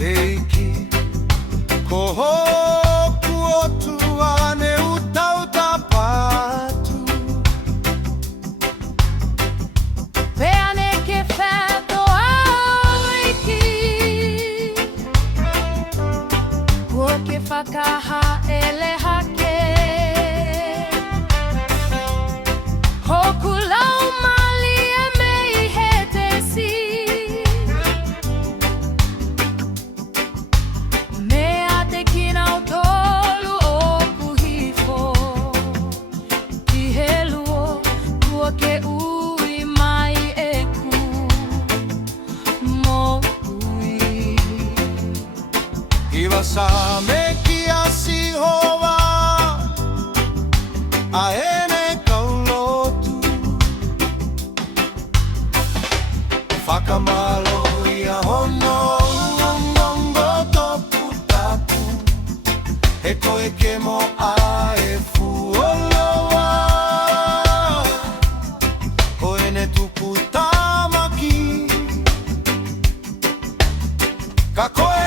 Eiki koho kuotu ane uta uta patu Peane ke feto aiki Kua ke whakaha ele hake Hoku lau mali e mei he te si Mea te kinau tolu o kuhifo Ki he luo kua ke ui mai e ku mo ui Iwa sa me ki asi hoa a ene kaulotu Whakamalo ia hono ngongo topu tapu He koe ke mo a e fuoloa Ko ene tupu tamaki Ka koe